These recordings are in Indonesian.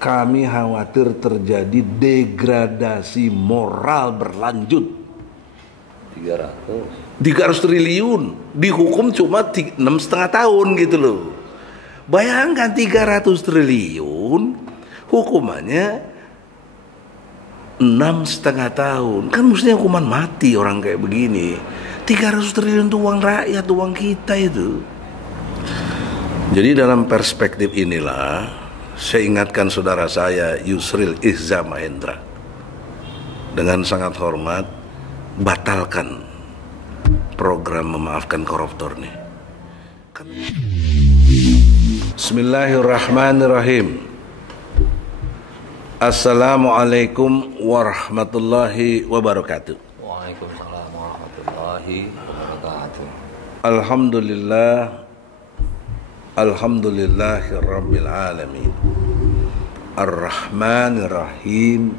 kami khawatir terjadi degradasi moral berlanjut. 300 triliun dihukum cuma 6,5 tahun gitu loh. Bayangkan 300 triliun hukumannya 6,5 tahun. Kan mestinya hukuman mati orang kayak begini. 300 triliun itu uang rakyat, uang kita itu. Jadi dalam perspektif inilah saya ingatkan saudara saya Yusril Iza Mahendra, dengan sangat hormat, batalkan program memaafkan koruptor nih. Bismillahirrahmanirrahim. Assalamualaikum warahmatullahi wabarakatuh. Waalaikumsalam warahmatullahi wabarakatuh. Alhamdulillahirabbil alamin. Ar-Rahmanir-Rahim.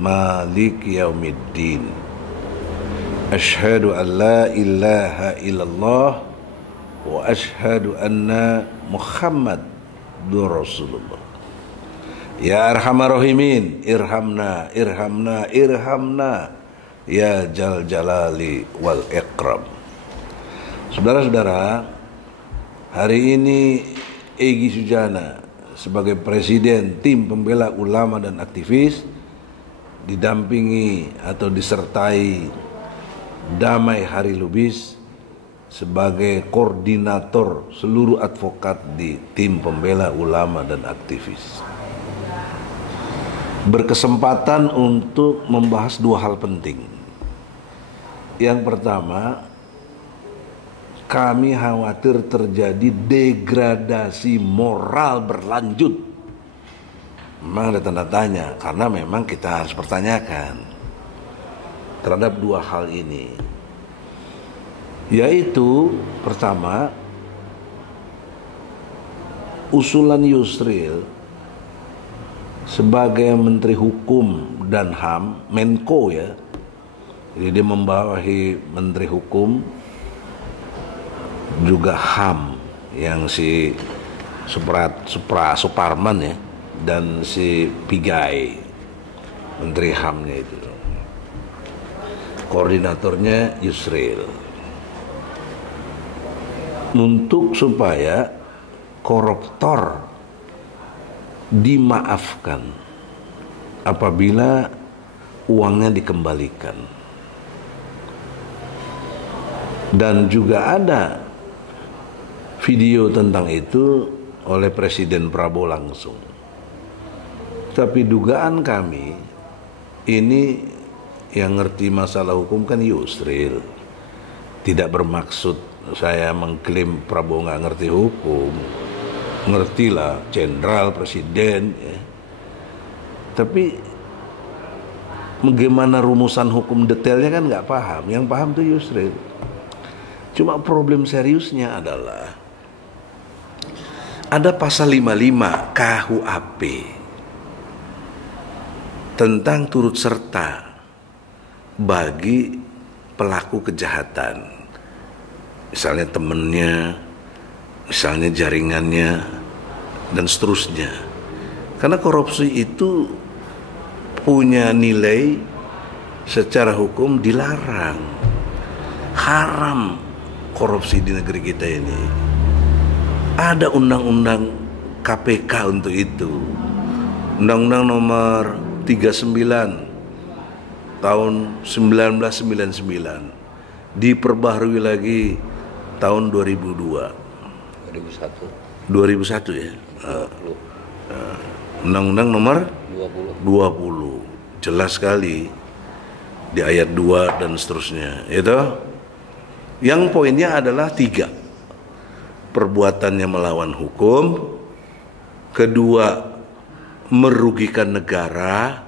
Maliki yaumiddin. Asyhadu an la ilaha illallah wa asyhadu anna Muhammadur Rasulullah. Ya Arhamar Rahimin, irhamna, irhamna, irhamna, ya Jal Jalali wal Ikram. Saudara-saudara, hari ini Egy Sujana sebagai presiden tim pembela ulama dan aktivis didampingi atau disertai Damai Hari Lubis sebagai koordinator seluruh advokat di tim pembela ulama dan aktivis, berkesempatan untuk membahas dua hal penting. Yang pertama, kami khawatir terjadi degradasi moral berlanjut. Memang ada tanda tanya, karena memang kita harus pertanyakan terhadap dua hal ini. Yaitu pertama, usulan Yusril sebagai Menteri Hukum dan HAM, Menko ya, jadi dia membawahi Menteri Hukum juga HAM yang si Suparman ya, dan si Pigai Menteri HAM-nya itu, koordinatornya Yusril, untuk supaya koruptor dimaafkan apabila uangnya dikembalikan. Dan juga ada video tentang itu oleh Presiden Prabowo langsung. Tapi dugaan kami, ini yang ngerti masalah hukum kan Yusril. Tidak bermaksud saya mengklaim Prabowo nggak ngerti hukum. Ngertilah, jenderal, presiden ya. Tapi bagaimana rumusan hukum detailnya kan nggak paham. Yang paham tuh Yusril. Cuma problem seriusnya adalah ada pasal 55 KUHP tentang turut serta bagi pelaku kejahatan, misalnya temennya, misalnya jaringannya, dan seterusnya. Karena korupsi itu punya nilai secara hukum dilarang, haram korupsi di negeri kita ini. Ada undang-undang KPK untuk itu, Undang-Undang nomor 39 tahun 1999, diperbaharui lagi tahun 2001 ya. Undang-Undang nomor 20 jelas sekali di ayat 2 dan seterusnya itu. Yang poinnya adalah 3: perbuatannya melawan hukum, kedua merugikan negara,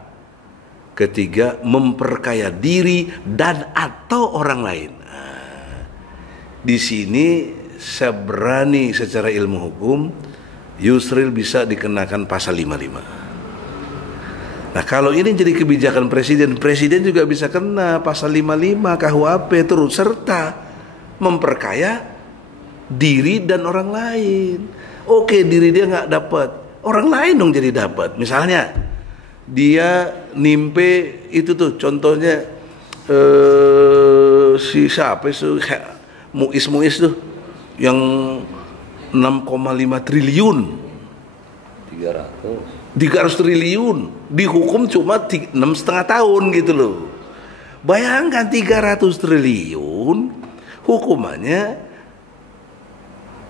ketiga memperkaya diri dan atau orang lain. Nah, di sini saya berani secara ilmu hukum Yusril bisa dikenakan pasal 55. Nah, kalau ini jadi kebijakan presiden, presiden juga bisa kena pasal 55 KUHP, turut serta memperkaya diri dan orang lain. Oke, diri dia nggak dapat, orang lain dong jadi dapat. Misalnya dia nimpe itu tuh contohnya si siapa itu Muiz tuh yang 6,5 triliun 300 triliun dihukum cuma 6,5 tahun gitu loh. Bayangkan 300 triliun hukumannya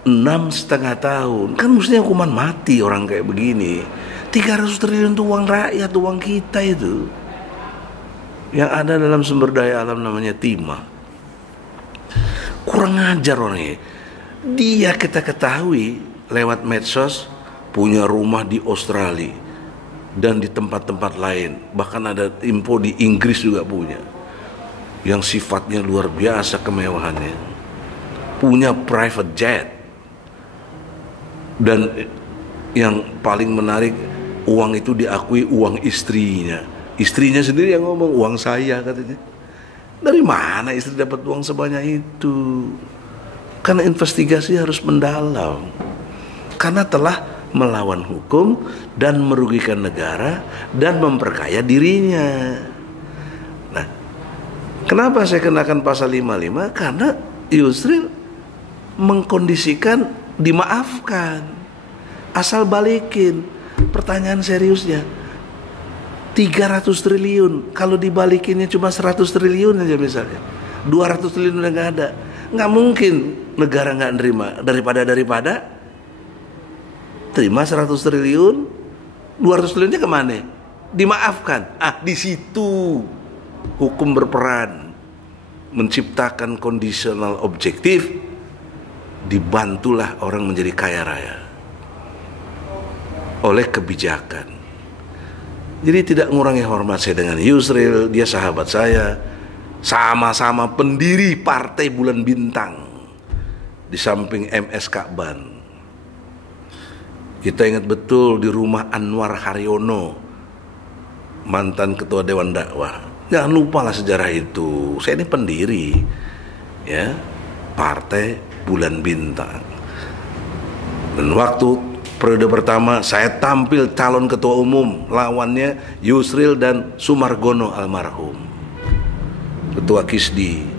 6,5 tahun. Kan mestinya hukuman mati orang kayak begini. 300 triliun itu uang rakyat, uang kita itu. Yang ada dalam sumber daya alam namanya timah. Kurang ajar orangnya. Dia kita ketahui lewat medsos punya rumah di Australia dan di tempat-tempat lain. Bahkan ada info di Inggris juga punya. Yang sifatnya luar biasa kemewahannya. Punya private jet. Dan yang paling menarik, uang itu diakui uang istrinya. Istrinya sendiri yang ngomong, uang saya katanya. Dari mana istri dapat uang sebanyak itu? Karena investigasi harus mendalam. Karena telah melawan hukum dan merugikan negara dan memperkaya dirinya. Nah, kenapa saya kenakan pasal 55? Karena Yusril mengkondisikan dimaafkan. Asal balikin. Pertanyaan seriusnya, 300 triliun kalau dibalikinnya cuma 100 triliun aja misalnya, 200 triliun udah gak ada. Nggak mungkin negara nggak nerima. Daripada terima 100 triliun, 200 triliunnya kemana? Dimaafkan. Di situ hukum berperan menciptakan kondisional objektif, dibantulah orang menjadi kaya raya oleh kebijakan. Jadi tidak mengurangi hormat saya dengan Yusril, dia sahabat saya, sama-sama pendiri Partai Bulan Bintang di samping MS Ka'ban. Kita ingat betul di rumah Anwar Haryono, mantan ketua Dewan Dakwah. Jangan lupalah sejarah itu. Saya ini pendiri ya Partai Bulan Bintang. Dan waktu periode pertama saya tampil calon ketua umum, lawannya Yusril dan Sumargono almarhum, ketua Kisdi.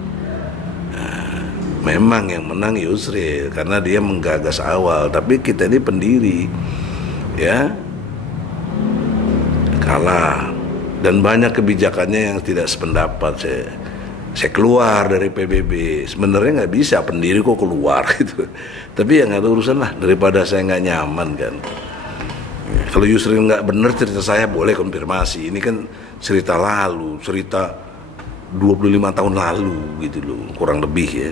Memang yang menang Yusril karena dia menggagas awal, tapi kita ini pendiri ya kalah, dan banyak kebijakannya yang tidak sependapat. Saya keluar dari PBB. Sebenarnya nggak bisa, pendiri kok keluar gitu. Tapi ya nggak ada urusan lah, daripada saya nggak nyaman kan. Kalau Yusril nggak bener cerita saya boleh konfirmasi. Ini kan cerita lalu, cerita 25 tahun lalu gitu loh, kurang lebih ya.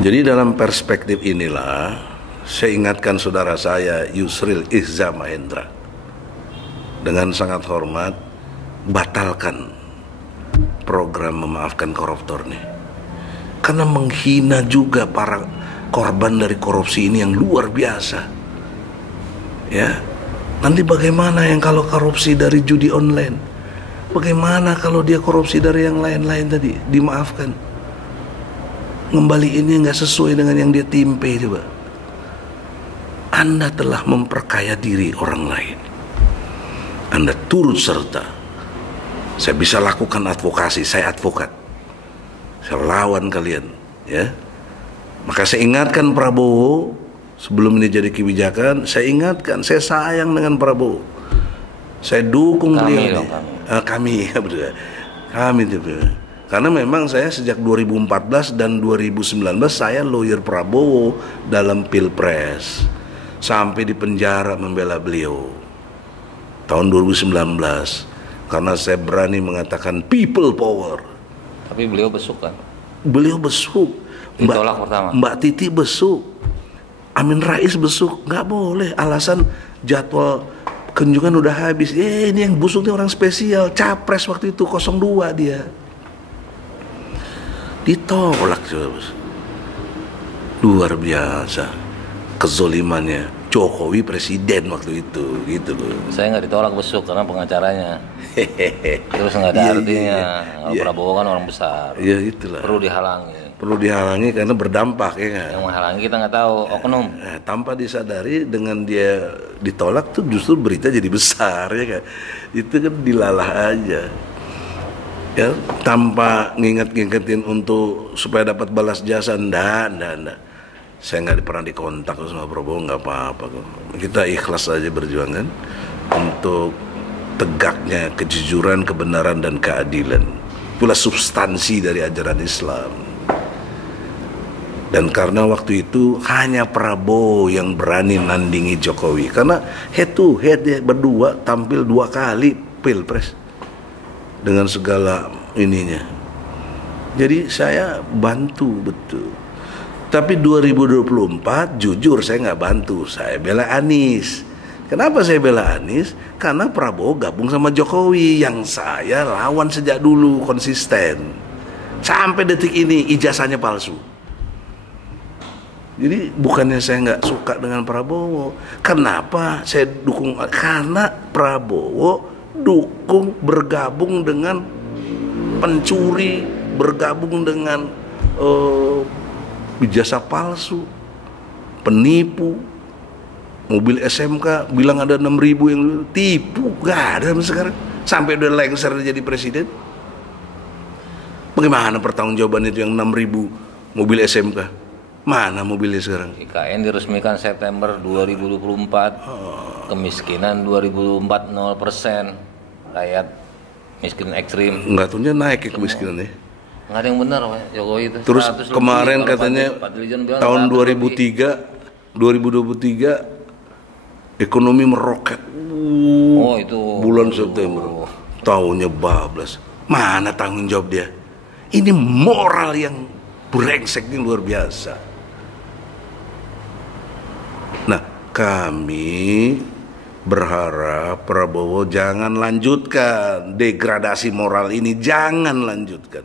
Jadi dalam perspektif inilah saya ingatkan saudara saya Yusril Iza Mahendra dengan sangat hormat, batalkan program memaafkan koruptor nih, karena menghina juga para korban dari korupsi ini yang luar biasa ya. Nanti bagaimana yang kalau korupsi dari judi online, bagaimana kalau dia korupsi dari yang lain-lain tadi, dimaafkan, ngembaliinnya nggak sesuai dengan yang dia timpe. Coba, Anda telah memperkaya diri orang lain, Anda turut serta. Saya bisa lakukan advokasi, saya advokat, saya lawan kalian ya. Maka saya ingatkan Prabowo, sebelum ini jadi kebijakan, saya ingatkan, saya sayang dengan Prabowo, saya dukung beliau. Kami ya berdua, kami berdua. Karena memang saya sejak 2014 dan 2019 saya lawyer Prabowo dalam Pilpres, sampai di penjara membela beliau tahun 2019 karena saya berani mengatakan people power. Tapi beliau besuk kan? Beliau besuk. Ditolak pertama. Mbak Titi besuk, Amin Rais besuk, nggak boleh. Alasan jadwal kunjungan udah habis. Ini yang busuk nih orang spesial, capres waktu itu 02 dia. Ditolak, luar biasa kezolimannya Jokowi presiden waktu itu gitu loh. Saya nggak ditolak besuk karena pengacaranya. Terus nggak ada artinya. Kalau Prabowo kan orang besar, ya itulah, perlu dihalangi. perlu dihalangi karena berdampak, ya kan? Yang menghalangi kita nggak tahu, oknum. Nah, tanpa disadari dengan dia ditolak tuh justru berita jadi besar, ya kan? Itu kan dilalah aja, ya, tanpa ngingetin untuk supaya dapat balas jasa. Ndak. Saya nggak pernah dikontak sama Prabowo, nggak apa-apa kok. Kita ikhlas aja berjuang kan untuk tegaknya kejujuran, kebenaran dan keadilan. Itulah substansi dari ajaran Islam. Dan karena waktu itu hanya Prabowo yang berani nandingi Jokowi, karena head to head ya, berdua tampil 2 kali pilpres dengan segala ininya. Jadi saya bantu betul. Tapi 2024 jujur saya nggak bantu, saya bela Anies. Kenapa saya bela Anies? Karena Prabowo gabung sama Jokowi yang saya lawan sejak dulu, konsisten. Sampai detik ini ijazahnya palsu. Jadi bukannya saya nggak suka dengan Prabowo. Kenapa saya dukung? Karena Prabowo dukung bergabung dengan pencuri, bergabung dengan ijazah palsu, penipu. Mobil SMK bilang ada 6.000 yang tipu, gak ada sekarang. Sampai udah lengser jadi presiden. Bagaimana pertanggungjawaban itu yang 6.000 mobil SMK? Mana mobilnya sekarang? IKN diresmikan September 2024. Kemiskinan 2004 0%. Rakyat miskin ekstrim. Enggak tuhnya naik ya kemiskinannya. Nggak ada yang benar Pak Jokowi itu. Terus kemarin katanya tahun 2023 ekonomi meroket. Oh itu bulan September. Tahunnya bablas. Mana tanggung jawab dia? Ini moral yang brengsek ini luar biasa. Nah, kami berharap Prabowo jangan lanjutkan degradasi moral ini, jangan lanjutkan.